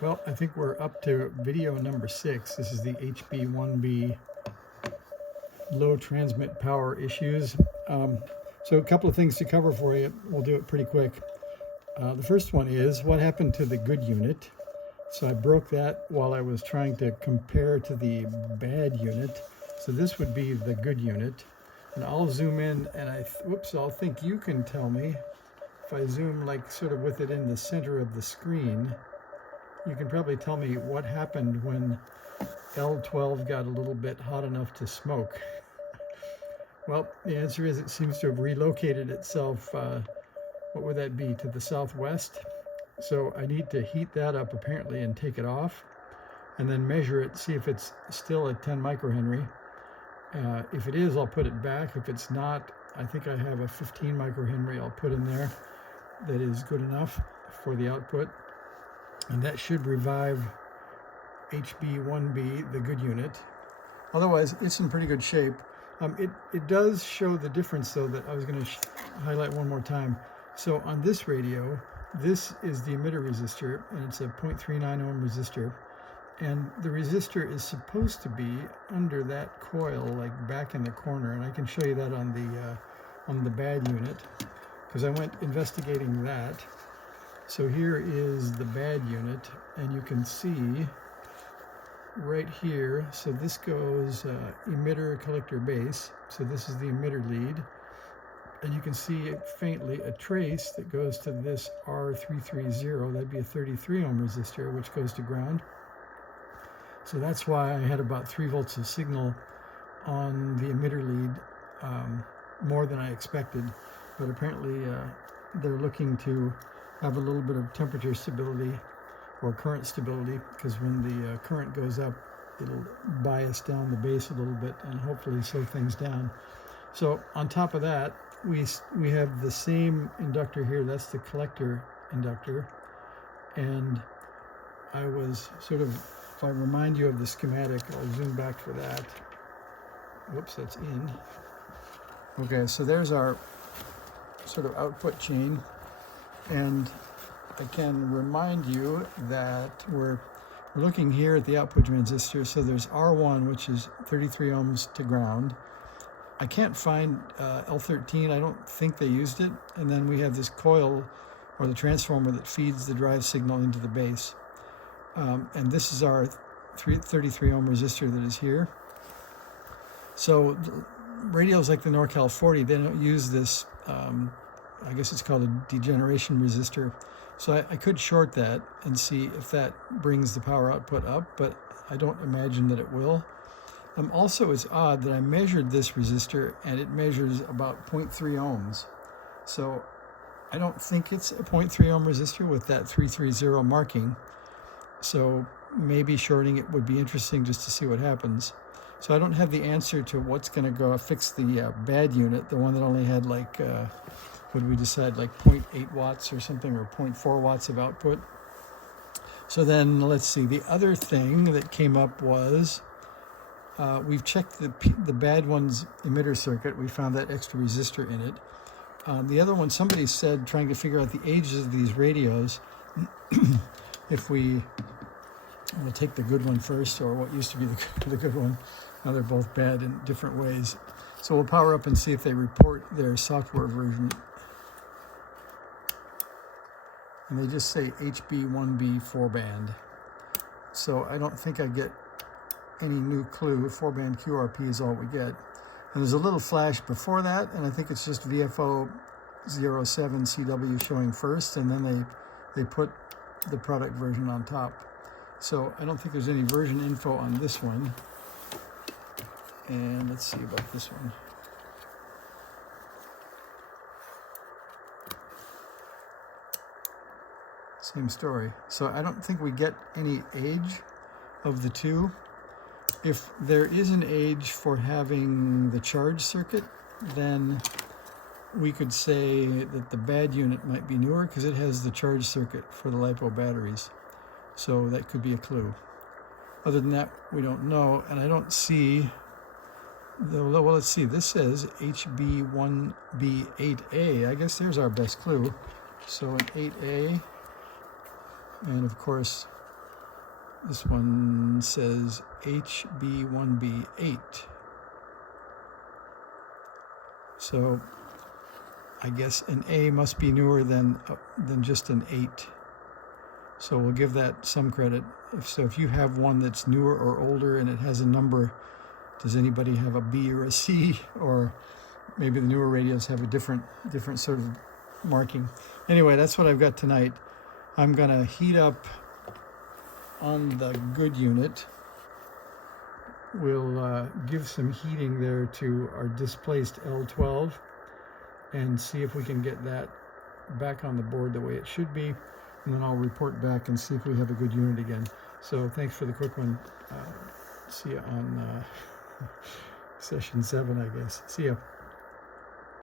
Well, I think we're up to video number 6. This is the HB-1B low transmit power issues. So a couple of things to cover for you. We'll do it pretty quick. The first one is what happened to the good unit. So I broke that while I was trying to compare to the bad unit. So this would be the good unit. And I'll zoom in and I'll think you can tell me if I zoom like sort of with it in the center of the screen. You can probably tell me what happened when L12 got a little bit hot enough to smoke. Well, the answer is it seems to have relocated itself, what would that be, to the southwest? So I need to heat that up apparently and take it off and then measure it, see if it's still at 10 microhenry. If it is, I'll put it back. If it's not, I think I have a 15 microhenry I'll put in there that is good enough for the output. And that should revive HB-1B, the good unit. Otherwise, it's in pretty good shape. It does show the difference, though, that I was going to highlight one more time. So on this radio, this is the emitter resistor, and it's a 0.39 ohm resistor. And the resistor is supposed to be under that coil, like back in the corner. And I can show you that on the bad unit, because I went investigating that. So here is the bad unit, and you can see right here, so this goes emitter, collector, base. So this is the emitter lead. And you can see faintly a trace that goes to this R330. That'd be a 33 ohm resistor, which goes to ground. So that's why I had about 3 volts of signal on the emitter lead, more than I expected. But apparently they're looking to have a little bit of temperature stability or current stability, because when the current goes up, it'll bias down the base a little bit and hopefully slow things down. So on top of that, we have the same inductor here. That's the collector inductor. And I was sort of, if I remind you of the schematic, I'll zoom back for that. Whoops, that's in. Okay, so there's our sort of output chain. And I can remind you that we're looking here at the output transistor. So there's R1, which is 33 ohms to ground. I can't find L13. I don't think they used it. And then we have this coil, or the transformer, that feeds the drive signal into the base. And this is our 33 ohm resistor that is here. So radios like the NorCal 40, they don't use this, I guess it's called a degeneration resistor. So I could short that and see if that brings the power output up, but I don't imagine that it will. Also, it's odd that I measured this resistor and it measures about 0.3 ohms. So I don't think it's a 0.3 ohm resistor with that 330 marking. So maybe shorting it would be interesting just to see what happens. So I don't have the answer to what's going to go fix the bad unit, the one that only had like, what did we decide, like 0.8 watts or something, or 0.4 watts of output. So then let's see, the other thing that came up was we've checked the bad one's emitter circuit. We found that extra resistor in it. The other one, somebody said, trying to figure out the ages of these radios, if we, I'm going to take the good one first, or what used to be the good one. Now they're both bad in different ways. So we'll power up and see if they report their software version. And they just say HB-1B 4-band. So I don't think I get any new clue. 4-band QRP is all we get. And there's a little flash before that, and I think it's just VFO 07CW showing first, and then they put the product version on top. So I don't think there's any version info on this one. And let's see about this one. Same story. So I don't think we get any age of the two. If there is an age for having the charge circuit, then we could say that the bad unit might be newer because it has the charge circuit for the LiPo batteries. So that could be a clue. Other than that, we don't know. And I don't see, well, let's see. This says HB-1B 8A. I guess there's our best clue. So an 8A. And of course, This one says HB-1B 8. So I guess an A must be newer than just an 8. So we'll give that some credit. If you have one that's newer or older and it has a number, does anybody have a B or a C? Or maybe the newer radios have a different sort of marking. Anyway, that's what I've got tonight. I'm gonna heat up on the good unit. We'll give some heating there to our displaced L12 and see if we can get that back on the board the way it should be. And then I'll report back and see if we have a good unit again. So thanks for the quick one. See you on session 7, I guess. See ya.